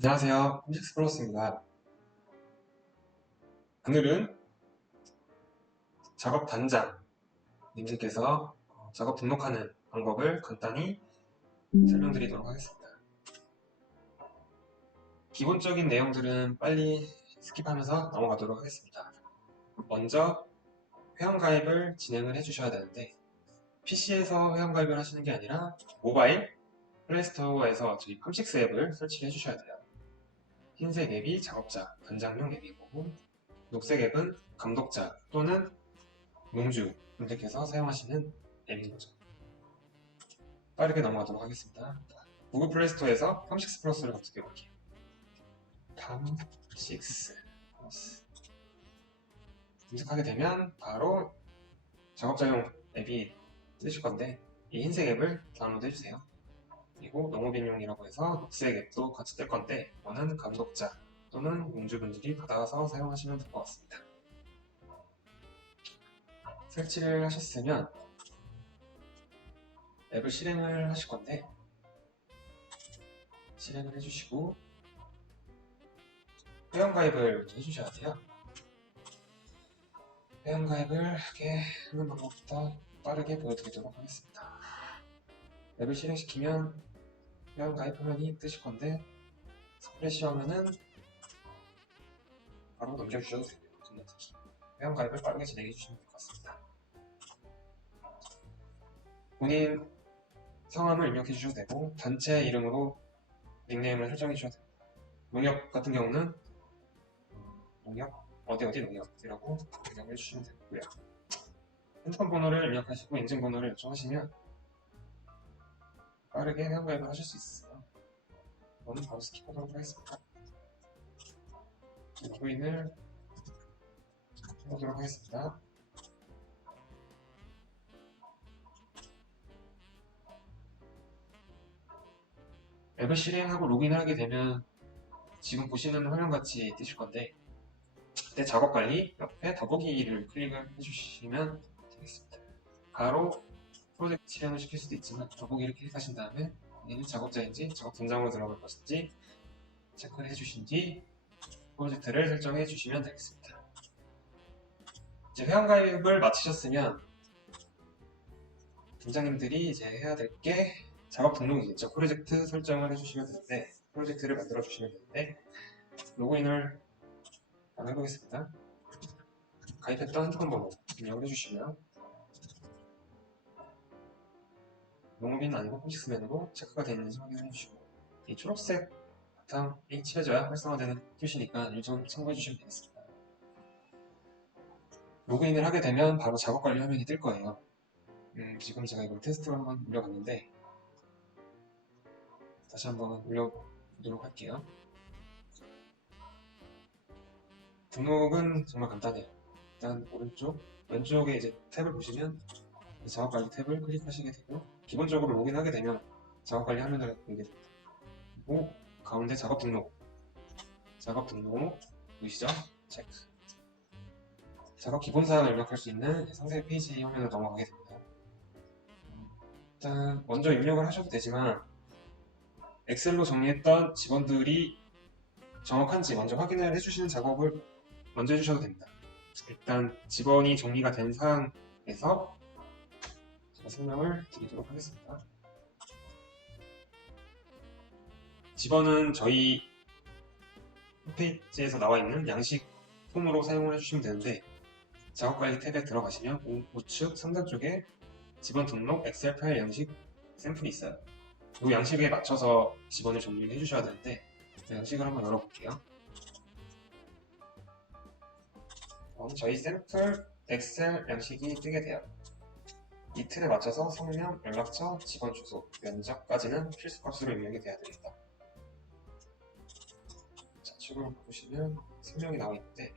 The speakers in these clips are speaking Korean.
안녕하세요. 홈식스 플러스입니다. 오늘은 작업 단장 님들께서 작업 등록하는 방법을 간단히 설명드리도록 하겠습니다. 기본적인 내용들은 빨리 스킵하면서 넘어가도록 하겠습니다. 먼저 회원가입을 진행을 해주셔야 되는데 PC에서 회원가입을 하시는 게 아니라 모바일 플레이스토어에서 저희 컴식스 앱을 설치해 주셔야 돼요. 흰색 앱이 작업자, 단장용 앱이고 녹색 앱은 감독자 또는 농주 분들께서 사용하시는 앱인 거죠. 빠르게 넘어가도록 하겠습니다. 구글 플레이스토어에서 팜식스 플러스를 검색해 볼게요. 팜식스 플러스 검색하게 되면 바로 작업자용 앱이 뜨실 건데 이 흰색 앱을 다운로드 해주세요. 그리고 농업인용이라고 해서 녹색 앱도 같이 뜰 건데 이거는 감독자 또는 농주분들이 받아서 사용하시면 될 것 같습니다. 설치를 하셨으면 앱을 실행을 하실 건데 실행을 해주시고 회원가입을 해주셔야 돼요. 회원가입을 하게 하는 방법부터 빠르게 보여드리도록 하겠습니다. 앱을 실행시키면 회원가입 화면이 뜨실 건데 스프레시 화면은 바로 넘겨주셔도 됩니다. 건너뛰기. 회원가입을 빠르게 진행해 주시면 될 것 같습니다. 본인 성함을 입력해 주셔도 되고 단체 이름으로 닉네임을 설정해 주셔도 됩니다. 농협 같은 경우는 농협 어디 농협이라고 입력해 주시면 되고요. 핸드폰 번호를 입력하시고 인증번호를 요청하시면 빠르게 회원가입을 하실 수 있어요. 저는 바로 스킵하도록 하겠습니다. 로그인을 해보도록 하겠습니다. 앱을 실행하고 로그인을 하게 되면 지금 보시는 화면같이 뜨실 건데 그때 작업관리 옆에 더보기를 클릭을 해주시면 되겠습니다. 바로 프로젝트 실행을 시킬 수도 있지만 더보기를 클릭하신 다음에 얘는 작업자인지 작업 분장으로 들어갈 것인지 체크를 해주신 뒤 프로젝트를 설정해 주시면 되겠습니다. 이제 회원가입을 마치셨으면 팀장님들이 이제 해야 될 게 작업 등록이겠죠. 프로젝트 설정을 해주시면 되는데 프로젝트를 만들어 주시면 되는데 로그인을 한번 해보겠습니다. 가입했던 핸드폰 번호 입력을 해주시면 농업인 아니고 홈식스맨으로 체크가 되어 있는지 확인을 해주시고 이 초록색 바탕이 칠해져야 활성화되는 표시니까 이 점 참고해 주시면 되겠습니다. 로그인을 하게 되면 바로 작업관리 화면이 뜰 거예요. 지금 제가 이걸 테스트로 한번 올려봤는데 다시 한번 올려보도록 할게요. 등록은 정말 간단해요. 일단 오른쪽, 왼쪽에 이제 탭을 보시면 작업관리 탭을 클릭하시게 되고 기본적으로 로그인하게 되면 작업관리 화면을 보게 됩니다. 그리고 가운데 작업 등록 보이시죠? 체크. 작업 기본사항을 입력할 수 있는 상세 페이지 화면으로 넘어가게 됩니다. 일단 먼저 입력을 하셔도 되지만 엑셀로 정리했던 직원들이 정확한지 먼저 확인을 해주시는 작업을 먼저 해주셔도 됩니다. 일단 직원이 정리가 된 사항에서 제가 설명을 드리도록 하겠습니다. 직원은 저희 홈페이지에서 나와 있는 양식 폼으로 사용을 해주시면 되는데 작업관리 탭에 들어가시면 우측 상단 쪽에 직원 등록 엑셀 파일 양식 샘플이 있어요. 이 양식에 맞춰서 직원을 정리를 해주셔야 되는데 양식을 한번 열어볼게요. 저희 샘플 엑셀 양식이 뜨게 돼요. 이 틀에 맞춰서 성명, 연락처, 직원 주소, 면접까지는 필수 값으로 입력이 돼야 됩니다. 좌측으로 보시면 설명이 나와 있는데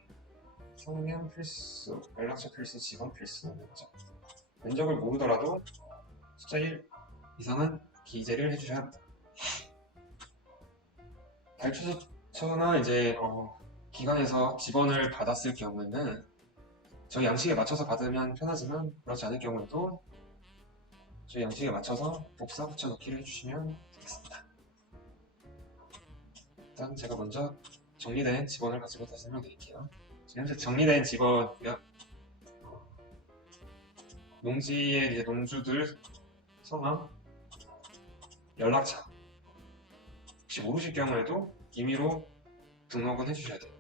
성명 필수, 연락처 필수, 직원 필수, 면적을 모르더라도 숫자 1 이상은 기재를 해주셔야 합니다. 발주처나 이제 기관에서 직원을 받았을 경우에는 저희 양식에 맞춰서 받으면 편하지만 그렇지 않을 경우에도 저희 양식에 맞춰서 복사 붙여넣기를 해주시면 되겠습니다. 일단 제가 먼저 정리된 지번을 가지고 다시 설명드릴게요. 지금 현재 정리된 지번이면 농지의 이제 농주들 성함, 연락처 혹시 모르실 경우에도 임의로 등록은 해주셔야 돼요.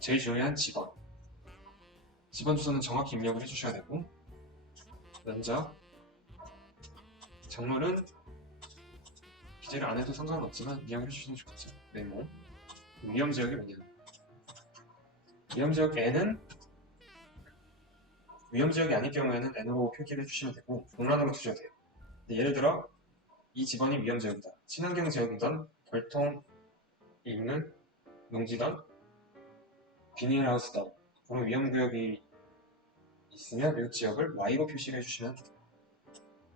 제일 중요한 지번 주소는 정확히 입력을 해주셔야 되고, 면적, 작물은 기재를 안 해도 상관은 없지만 입력을 해주시는 게 좋겠죠. 메모, 위험지역이 뭐냐, 위험지역 위험지역이 아닐 경우에는 N으로 표기를 해주시면 되고, 공란으로 두셔야 돼요. 예를 들어 이 지번이 위험지역이다, 친환경 지역이던 벌통이 있는 농지던 비닐하우스던 그런 위험구역이 있으면 이 지역을 Y로 표시를 해주시면 돼요.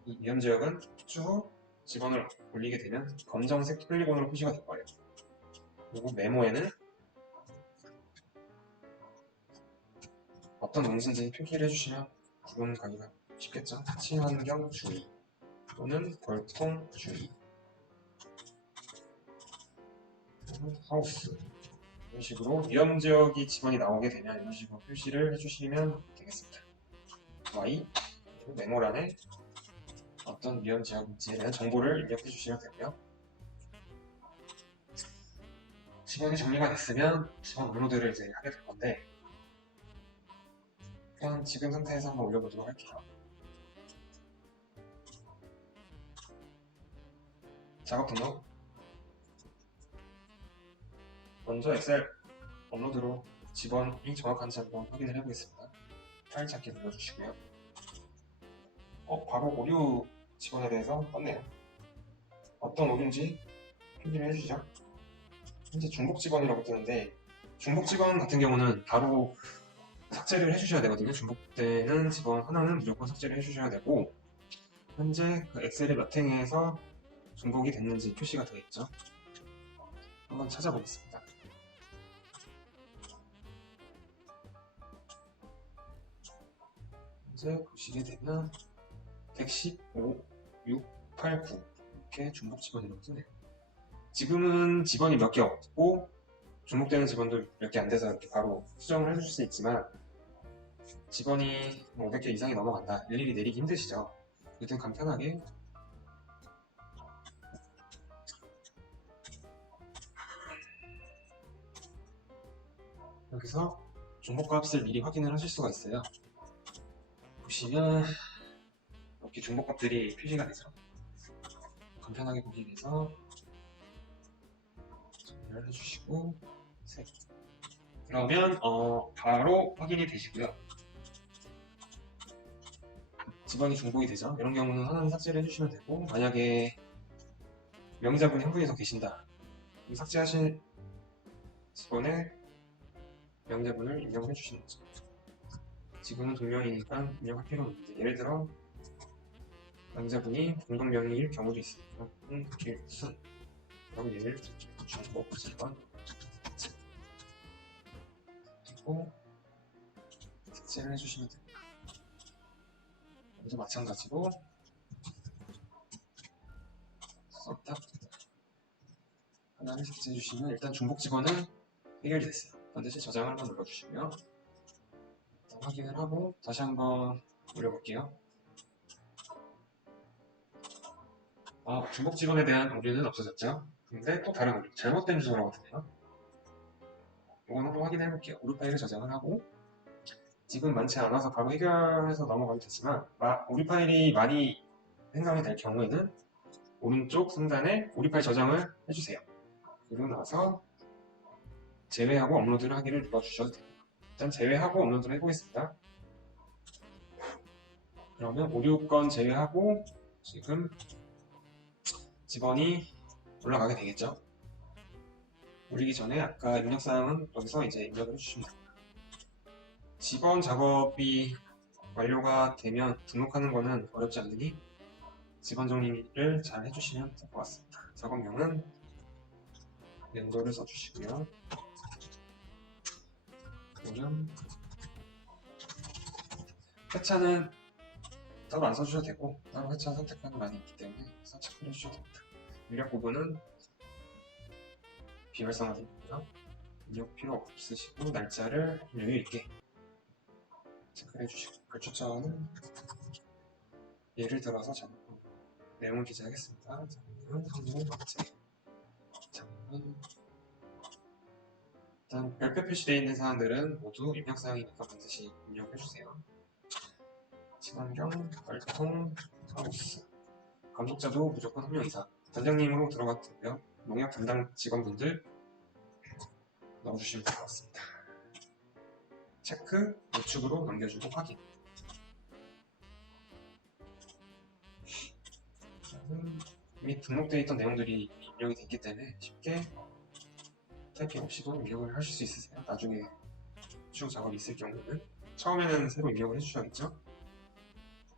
이 위험지역은 추후 지번을 올리게 되면 검정색 폴리곤으로 표시가 될 거예요. 그리고 메모에는 어떤 농지인지 표기를 해주시면 구분 가기가 쉽겠죠. 친환경 주의 또는 벌통 주의, 하우스, 이런 식으로 위험지역이 지번이 나오게 되면 이런 식으로 표시를 해주시면 되겠습니다. Y, 그리고 메모란에 어떤 위험지역인지에 대한 정보를 입력해 주시면 되고요. 지번이 정리가 됐으면 지번 업로드를 이제 하게 될 건데, 그냥 지금 상태에서 한번 올려보도록 할게요. 작업 등록. 먼저 엑셀 업로드로 지번이 정확한지 한번 확인을 해보겠습니다. 파일 찾기 눌러주시고요. 바로 오류 지번에 대해서 떴네요. 어떤 오류인지 표기를 해주시죠. 현재 중복 지번이라고 뜨는데, 중복 지번 같은 경우는 바로 삭제를 해주셔야 되거든요. 중복되는 지번 하나는 무조건 삭제를 해주셔야 되고, 현재 그 엑셀의 몇 행에서 중복이 됐는지 표시가 되어 있죠. 한번 찾아보겠습니다. 현재 보시게 되면 115, 6, 8, 9 이렇게 중복 지번이라고 뜨네요. 지금은 지번이 몇 개 없고 중복되는 지번도 몇 개 안 돼서 이렇게 바로 수정을 해줄 수 있지만, 지번이 500개 이상이 넘어간다, 일일이 내리기 힘드시죠? 일단 간편하게 여기서 중복값을 미리 확인을 하실 수가 있어요. 보시면 이렇게 중복값들이 표시가 되죠. 간편하게 보기 위해서 정리를 해주시고 색. 그러면 바로 확인이 되시고요. 지번이 중복이 되죠. 이런 경우는 하나는 삭제를 해주시면 되고, 만약에 명의자분이 한 분이 더 계신다, 삭제하실 지번에 명의자분을 입력을 해주시는 거죠. 지금은 동명이니까 입력할 필요는 없는데, 예를 들어 명의자분이 공동명의일 경우도 있으니까 길순 라고 예를 들죠. 중복 지번 그리고 삭제를 해주시면 됩니다. 여기도 마찬가지로 썼다 하나를 삭제해 주시면 일단 중복 지번은 해결이 됐어요. 반드시 저장을 한번 눌러주시고요. 확인을 하고 다시 한번 올려볼게요. 중복 지번에 대한 오류는 없어졌죠. 근데 또 다른 오류, 잘못된 주소라고 뜨네요. 이건 한번 확인해 볼게요. 오류 파일을 저장을 하고, 지금 많지 않아서 바로 해결해서 넘어가도 되지만, 오류 파일이 많이 생성이 될 경우에는 오른쪽 상단에 오류 파일 저장을 해주세요. 그리고 나서 제외하고 업로드를 하기를 눌러주셔도 됩니다. 일단 제외하고 업로드를 해보겠습니다. 그러면 오류 건 제외하고 지금 지번이 올라가게 되겠죠. 올리기 전에 아까 입력사항은 여기서 이제 입력을 해주시면 됩니다. 지번 작업이 완료가 되면 등록하는 거는 어렵지 않으니 지번 정리를 잘 해주시면 될 것 같습니다. 작업명은 연도를 써주시고요. 그러면 회차는 따로 안 써주셔도 되고, 따로 회차 선택하는 거 많이 있기 때문에 체크를 해주셔도 됩니다. 입력 부분은 비활성화되어 있고요. 입력 필요 없으시고 날짜를 여유 있게 체크해 주시고 발주처는 예를 들어서 내용을 기재하겠습니다. 장문 항목 업체 장문 일단 별표 표시되어 있는 사항들은 모두 입력 사항이니까 반드시 입력해 주세요. 친환경, 활동, 하우스 감독자도 무조건 1명 이상 단장님으로 들어갔고요. 농협 담당 직원분들 넣어주시면 될 것 같습니다. 체크, 우측으로 넘겨주고 확인. 이미 등록되어 있던 내용들이 입력이 됐기 때문에 쉽게 타이핑 없이도 입력을 하실 수 있으세요. 나중에 추후 작업이 있을 경우에는 처음에는 새로 입력을 해주셔야겠죠.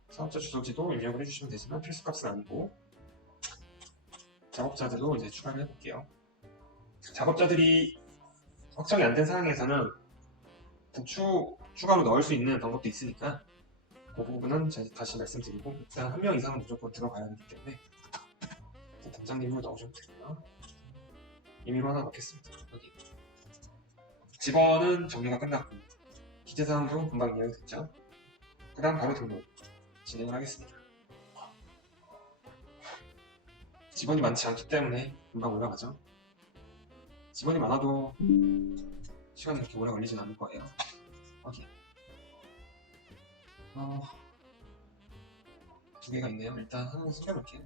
사업자 주소지도 입력을 해주시면 되지만 필수값은 아니고 작업자들도 이제 추가를 해볼게요. 작업자들이 확정이 안 된 상황에서는 추가로 넣을 수 있는 방법도 있으니까 그 부분은 다시 말씀드리고 일단 1명 이상은 무조건 들어가야 하기 때문에 단장님을 넣으셔도 되고요. 임의로 하나 넣겠습니다. 여기 직원은 정리가 끝났고 기재사항도 금방 이해됐죠. 그 다음 바로 등록 진행을 하겠습니다. 직원이 많지 않기 때문에 금방 올라가죠. 직원이 많아도 시간이 그렇게 오래 걸리진 않을 거예요. 확인. 두 개가 있네요. 일단 하나는 숨겨놓을게요.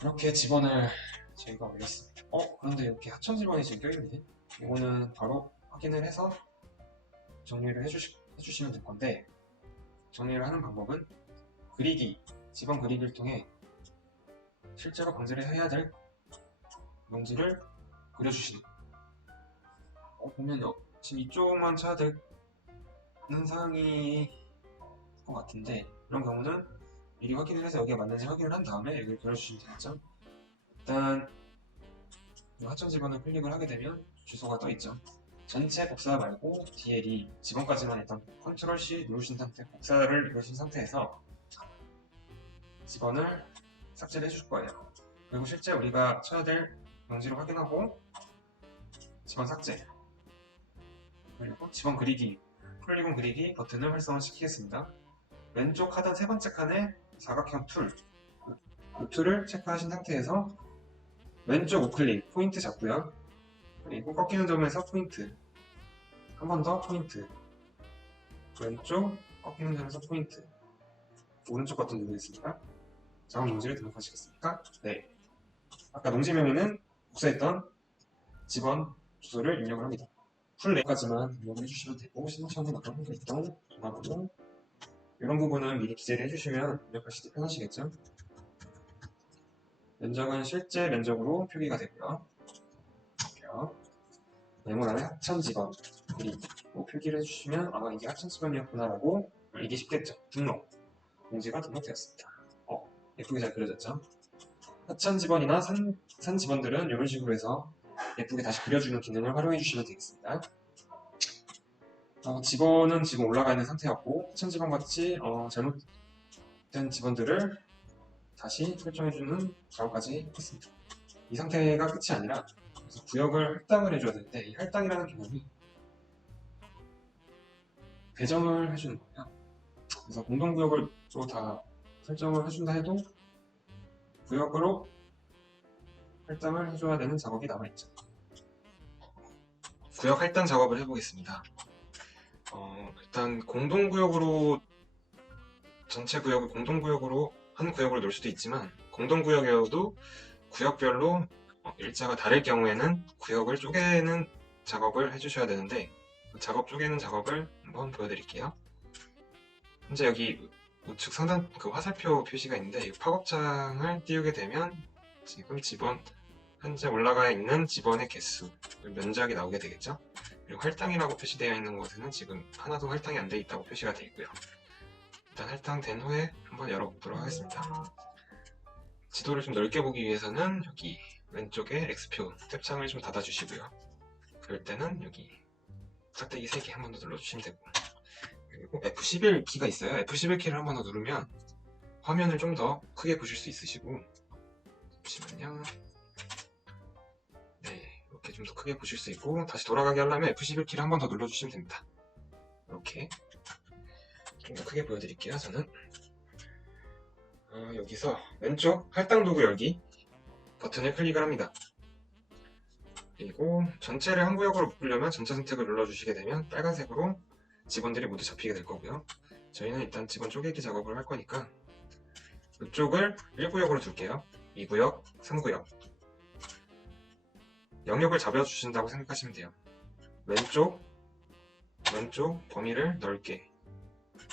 이렇게 직원을 저희가 올렸습니다. 그런데 이렇게 하천 직원이 지금 껴있네. 이거는 바로 확인을 해서 정리를 해주시면 될 건데 정리를 하는 방법은 그리기, 직원 그리기를 통해 실제로 방제를 해야 될 용지를 그려주시는 보면 지금 이쪽만 쳐야 되는 사항이 것 같은데 이런 경우는 미리 확인을 해서 여기가 맞는지 확인을 한 다음에 여기를 그려주시면 되겠죠. 일단 하천 직원을 클릭을 하게 되면 주소가 떠있죠. 전체 복사 말고 DLE 직원까지만 일단 컨트롤 C 누르신 상태 복사를 누르신 상태에서 직원을 삭제를 해줄 거예요. 그리고 실제 우리가 쳐야 될 명지를 확인하고 직원 삭제 그리고 직원 그리기 폴리곤 그리기 버튼을 활성화시키겠습니다. 왼쪽 하단 세 번째 칸에 사각형 툴 이 툴을 체크하신 상태에서 왼쪽 우클릭 포인트 잡고요. 그리고 꺾이는 점에서 포인트 한 번 더 포인트 왼쪽 꺾이는 점에서 포인트 오른쪽 버튼 누르겠습니다. 작업 용지를 등록하시겠습니까? 네. 아까 농지명에는 복사했던 직원 주소를 입력을 합니다. 풀 네임까지만 입력을 해주시면 되고 신청은 어떤 활동, 전화번호 이런 부분은 미리 기재를 해주시면 입력하실 때 편하시겠죠? 면적은 실제 면적으로 표기가 되고요. 네모란에 하천 직원 그리고 표기를 해주시면 이게 하천 직원이었구나 라고 알기 쉽겠죠. 등록 공지가 등록되었습니다. 예쁘게 잘 그려졌죠. 하천 직원이나 산 직원들은 이런 식으로 해서 예쁘게 다시 그려주는 기능을 활용해 주시면 되겠습니다. 직원은 지금 올라가 있는 상태였고 하천 직원 같이 잘못된 직원들을 다시 설정해주는 작업까지 했습니다. 이 상태가 끝이 아니라 구역을 할당을 해줘야 되는데 이 할당이라는 개념이 배정을 해주는 거예요. 그래서 공동구역을 또 다 설정을 해준다 해도 구역으로 할당을 해줘야 되는 작업이 남아있죠. 구역 할당 작업을 해보겠습니다. 일단 공동구역으로 전체 구역을 공동구역으로 한 구역으로 놓을 수도 있지만 공동구역이어도 구역별로 일자가 다를 경우에는 구역을 쪼개는 작업을 해주셔야 되는데 작업 쪼개는 작업을 한번 보여드릴게요. 현재 여기 우측 상단 화살표 표시가 있는데 이 팝업창을 띄우게 되면 지금 직원 현재 올라가 있는 직원의 개수 면적이 나오게 되겠죠. 그리고 할당이라고 표시되어 있는 곳에는 지금 하나도 할당이 안 되어 있다고 표시가 되어 있고요. 일단 할당된 후에 한번 열어보도록 하겠습니다. 지도를 좀 넓게 보기 위해서는 여기 왼쪽에 X표 탭창을 좀 닫아주시고요. 그럴 때는 여기 짝대기 3개 한 번 더 눌러주시면 되고 그리고 F11 키가 있어요. F11 키를 한 번 더 누르면 화면을 좀 더 크게 보실 수 있으시고 잠시만요. 좀 더 크게 보실 수 있고, 다시 돌아가게 하려면 F11키를 한 번 더 눌러주시면 됩니다. 이렇게 좀 더 크게 보여드릴게요. 저는 여기서 왼쪽 할당 도구 열기 버튼을 클릭을 합니다. 그리고 전체를 한 구역으로 묶으려면 전체 선택을 눌러주시게 되면 빨간색으로 직원들이 모두 잡히게 될 거고요. 저희는 일단 직원 쪼개기 작업을 할 거니까 이쪽을 1구역으로 둘게요. 2구역, 3구역. 영역을 잡아주신다고 생각하시면 돼요. 왼쪽 범위를 넓게,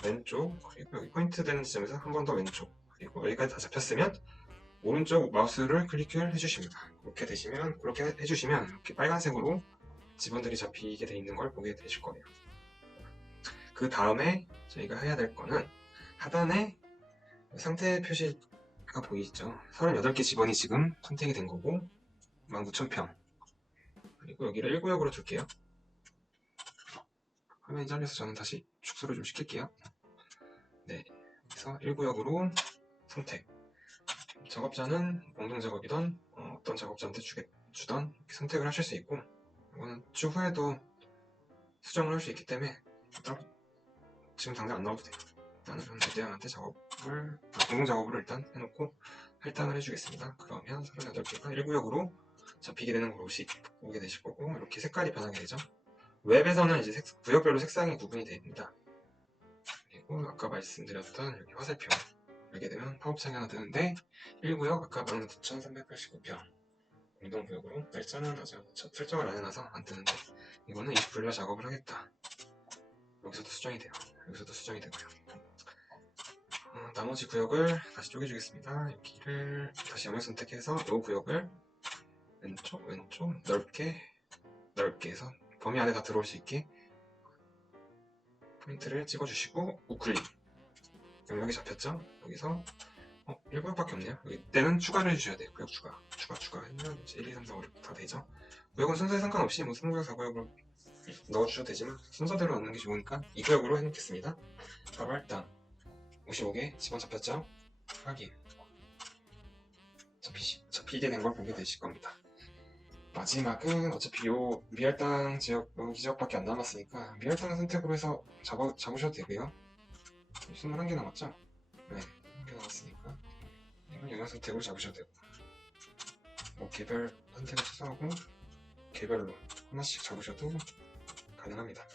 왼쪽, 그리고 여기 포인트 되는 지점에서 한 번 더 왼쪽, 그리고 여기까지 다 잡혔으면 오른쪽 마우스를 클릭을 해주십니다. 그렇게 해주시면 이렇게 빨간색으로 직원들이 잡히게 돼 있는 걸 보게 되실 거예요. 그 다음에 저희가 해야 될 거는 하단에 상태 표시가 보이죠? 38개 직원이 지금 선택이 된 거고 19,000평. 그리고 여기를 1구역으로 둘게요. 화면이 잘려서 저는 다시 축소를 좀 시킬게요. 네, 그래서 1구역으로 선택. 작업자는 공동작업이던 어떤 작업자한테 주던 이렇게 선택을 하실 수 있고, 이거는 추후에도 수정을 할 수 있기 때문에 지금 당장 안 넣어도 돼요. 일단은 대대양한테 공동작업으로 일단 해놓고 할당을 해주겠습니다. 그러면 38개가 1구역으로 잡히게 되는 걸 보게 되실 거고, 이렇게 색깔이 변하게 되죠. 웹에서는 이제 구역별로 색상이 구분이 됩니다. 그리고 아까 말씀드렸던 여기 화살표 열게 되면 팝업창이 하나 뜨는데 1구역 아까 19,389평 공동구역으로 날짜는 아직 설정을 안 해놔서 안 뜨는데, 이거는 29일날 작업을 하겠다. 여기서도 수정이 돼요. 여기서도 수정이 되고요. 나머지 구역을 다시 쪼개주겠습니다. 여기를 다시 영역 선택해서 이 구역을 왼쪽 넓게 해서 범위 안에 다 들어올 수 있게 포인트를 찍어주시고 우클릭. 영역이 잡혔죠? 여기서 1구역밖에 없네요. 이때는 추가를 해주셔야 돼요. 구역 추가하면 이제 1, 2, 3, 4, 5, 6 다 되죠. 구역은 순서에 상관없이 3구역, 4구역으로 넣어주셔도 되지만 순서대로 넣는 게 좋으니까 2구역으로 해놓겠습니다. 바로 할당 55개 집어 잡혔죠? 확인. 잡히게 된 걸 보게 되실 겁니다. 마지막은 어차피 요 미할당 지역, 여기 지역밖에 안 남았으니까 미할당 선택으로 해서 잡으셔도 되고요. 21개 남았죠? 네, 1개 남았으니까 이건 영역 선택으로 잡으셔도 되고, 개별 선택을 취소하고 개별로 하나씩 잡으셔도 가능합니다.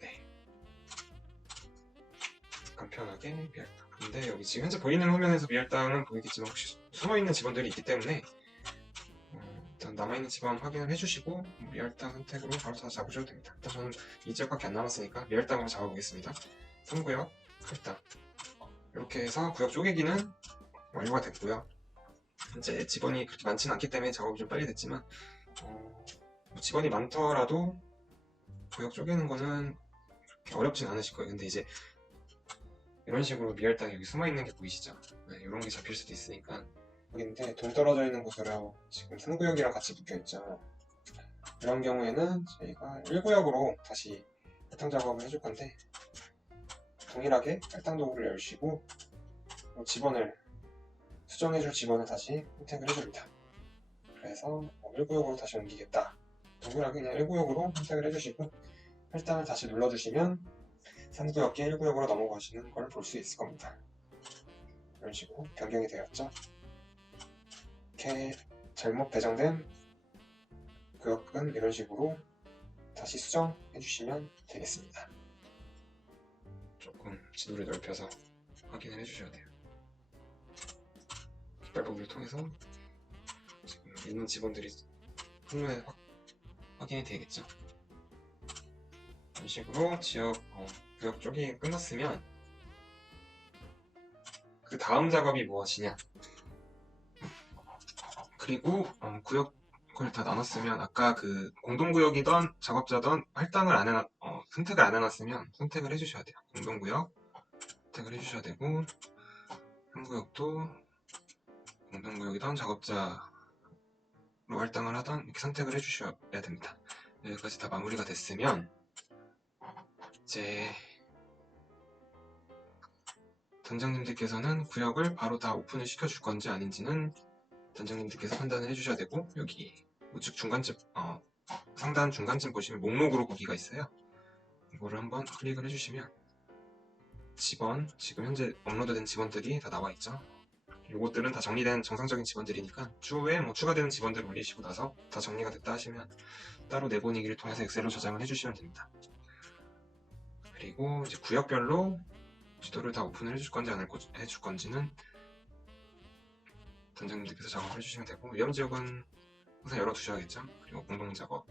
네, 간편하게 미할당. 근데 여기 지금 현재 보이는 화면에서 미할당은 보이겠지만 혹시 숨어있는 직원들이 있기 때문에 일단 남아있는 직원 확인을 해주시고 미할당 선택으로 바로 다 잡으셔도 됩니다. 일단 저는 이 지역밖에 안 남았으니까 미할당으로 잡아보겠습니다. 3구역 할당. 이렇게 해서 구역 쪼개기는 완료가 됐고요. 현재 직원이 그렇게 많지는 않기 때문에 작업이 좀 빨리 됐지만 직원이 많더라도 구역 쪼개는 거는 그렇게 어렵진 않으실 거예요. 근데 이제 이런 식으로 미할당이 여기 숨어있는 게 보이시죠? 네, 이런 게 잡힐 수도 있으니까. 여기인데 돌 떨어져 있는 곳으로 지금 3구역이랑 같이 묶여있죠. 이런 경우에는 저희가 1구역으로 다시 할당 작업을 해줄 건데, 동일하게 할당 도구를 열시고 수정해줄 직원을 다시 선택을 해줍니다. 그래서 1구역으로 다시 옮기겠다. 동일하게 그냥 1구역으로 선택을 해주시고 할당을 다시 눌러주시면 3구역계 1구역으로 넘어가시는 걸 볼 수 있을 겁니다. 이런 식으로 변경이 되었죠. 이렇게 잘못 배정된 구역은 이런 식으로 다시 수정해주시면 되겠습니다. 조금 지도를 넓혀서 확인을 해주셔야 돼요. 깃발법을 통해서 지금 있는 직원들이 한눈에 확인이 되겠죠. 이런 식으로 구역 쪽이 끝났으면 그 다음 작업이 무엇이냐, 그리고 구역을 다 나눴으면 아까 그 공동구역이던 작업자던 선택을 안 해놨으면 선택을 해주셔야 돼요. 공동구역 선택을 해주셔야 되고, 한 구역도 공동구역이던 작업자로 할당을 하던 이렇게 선택을 해주셔야 됩니다. 여기까지 다 마무리가 됐으면 이제 단장님들께서는 구역을 바로 다 오픈을 시켜줄 건지 아닌지는 단장님들께서 판단을 해주셔야 되고, 여기 우측 중간쯤 상단 중간쯤 보시면 목록으로 보기가 있어요. 이거를 한번 클릭을 해주시면 지금 현재 업로드된 지원들이 다 나와 있죠. 요것들은 다 정리된 정상적인 지원들이니까 추후에 추가되는 지원들을 올리시고 나서 다 정리가 됐다 하시면 따로 내보내기를 통해서 엑셀로 저장을 해주시면 됩니다. 그리고 이제 구역별로 지도를 다 오픈을 해줄 건지 안 해줄 건지는 단장님들께서 작업을 해주시면 되고, 위험 지역은 항상 열어두셔야겠죠. 그리고 공동 작업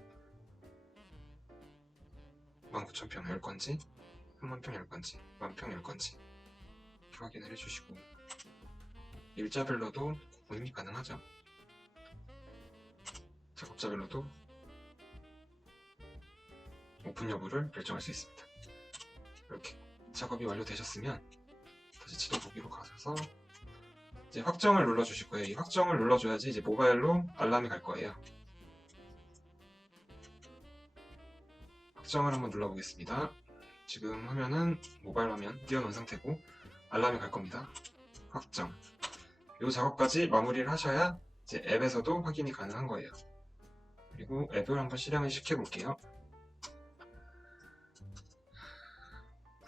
19,000평 열 건지 30,000평 열 건지 10,000평 열 건지 확인을 해주시고, 일자별로도 구입이 가능하죠. 작업자별로도 오픈 여부를 결정할 수 있습니다. 이렇게 작업이 완료되셨으면 다시 지도 보기로 가셔서 이제 확정을 눌러주실 거예요. 이 확정을 눌러줘야지 이제 모바일로 알람이 갈 거예요. 확정을 한번 눌러보겠습니다. 지금 화면은 모바일 화면 띄워놓은 상태고 알람이 갈 겁니다. 확정. 이 작업까지 마무리를 하셔야 이제 앱에서도 확인이 가능한 거예요. 그리고 앱을 한번 실행을 시켜볼게요.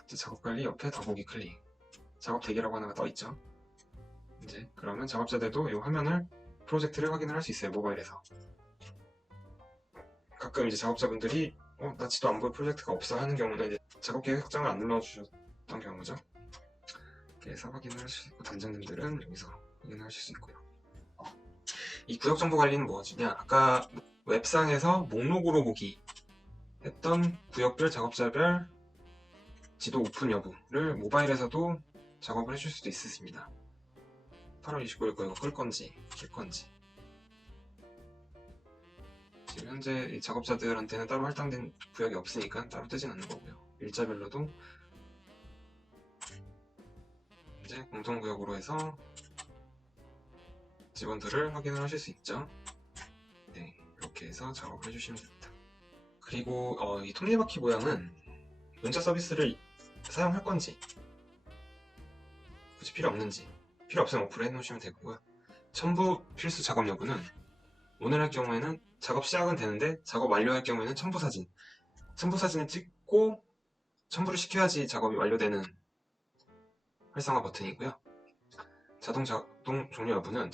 작업관리 옆에 더보기 클릭. 작업 대기라고 하나가 떠있죠. 이제 그러면 작업자들도 이 화면을 프로젝트를 확인을 할 수 있어요. 모바일에서. 가끔 이제 작업자분들이 나 지도 안 보일 프로젝트가 없어 하는 경우는 이제 작업 계획 확정을 안 눌러주셨던 경우죠. 그래서 확인을 할 수 있고, 단장님들은 여기서 확인을 하실 수 있고요. 이 구역 정보 관리는 무엇이냐? 아까 웹상에서 목록으로 보기 했던 구역별, 작업자별 지도 오픈 여부를 모바일에서도 작업을 해줄 수도 있으십니다. 8월 29일 거 이거 끌 건지 킬 건지. 지금 현재 작업자들한테는 따로 할당된 구역이 없으니까 따로 뜨진 않는 거고요. 일자별로도 이제 공통구역으로 해서 직원들을 확인을 하실 수 있죠. 네, 이렇게 해서 작업을 해주시면 됩니다. 그리고 이 톱니바퀴 모양은 문자 서비스를 사용할 건지 굳이 필요 없는지, 필요 없으면 오프를 해놓으시면 되고요. 첨부 필수 작업 여부는 오늘 할 경우에는 작업 시작은 되는데 작업 완료할 경우에는 첨부 사진을 찍고 첨부를 시켜야지 작업이 완료되는 활성화 버튼이고요. 작업 자동 종료 여부는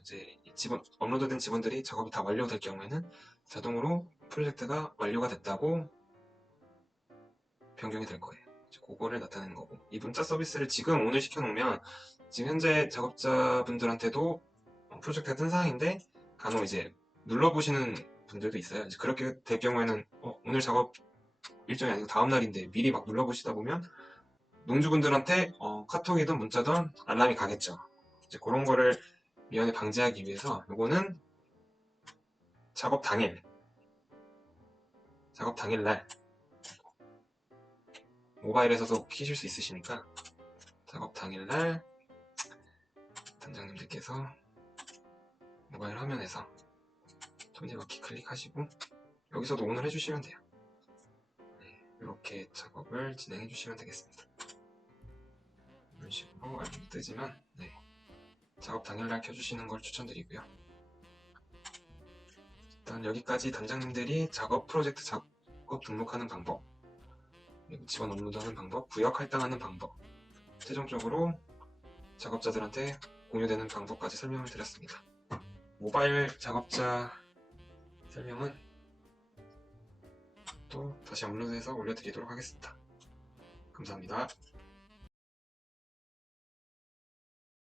이제 업로드된 직원들이 작업이 다 완료될 경우에는 자동으로 프로젝트가 완료가 됐다고 변경이 될 거예요. 그거를 나타내는 거고, 이 문자 서비스를 지금 오늘 시켜놓으면 지금 현재 작업자분들한테도 프로젝트가 뜬 사항인데 간혹 이제 눌러보시는 분들도 있어요. 이제 그렇게 될 경우에는 오늘 작업 일정이 아니고 다음 날인데 미리 막 눌러보시다 보면 농주분들한테 카톡이든 문자든 알람이 가겠죠. 이제 그런 거를 미연에 방지하기 위해서 요거는 작업 당일날 모바일에서도 키실 수 있으시니까 작업 당일날 단장님들께서 모바일 화면에서 톱니바퀴 클릭하시고 여기서도 오늘 해주시면 돼요. 네, 이렇게 작업을 진행해 주시면 되겠습니다. 이런 식으로 알림이 뜨지만 작업 당일날 켜주시는 걸 추천드리고요. 일단 여기까지 단장님들이 프로젝트 작업 등록하는 방법, 그리고 지원 업로드하는 방법, 구역 할당하는 방법, 최종적으로 작업자들한테 공유되는 방법까지 설명을 드렸습니다. 모바일 작업자 설명은 또 다시 업로드해서 올려드리도록 하겠습니다. 감사합니다.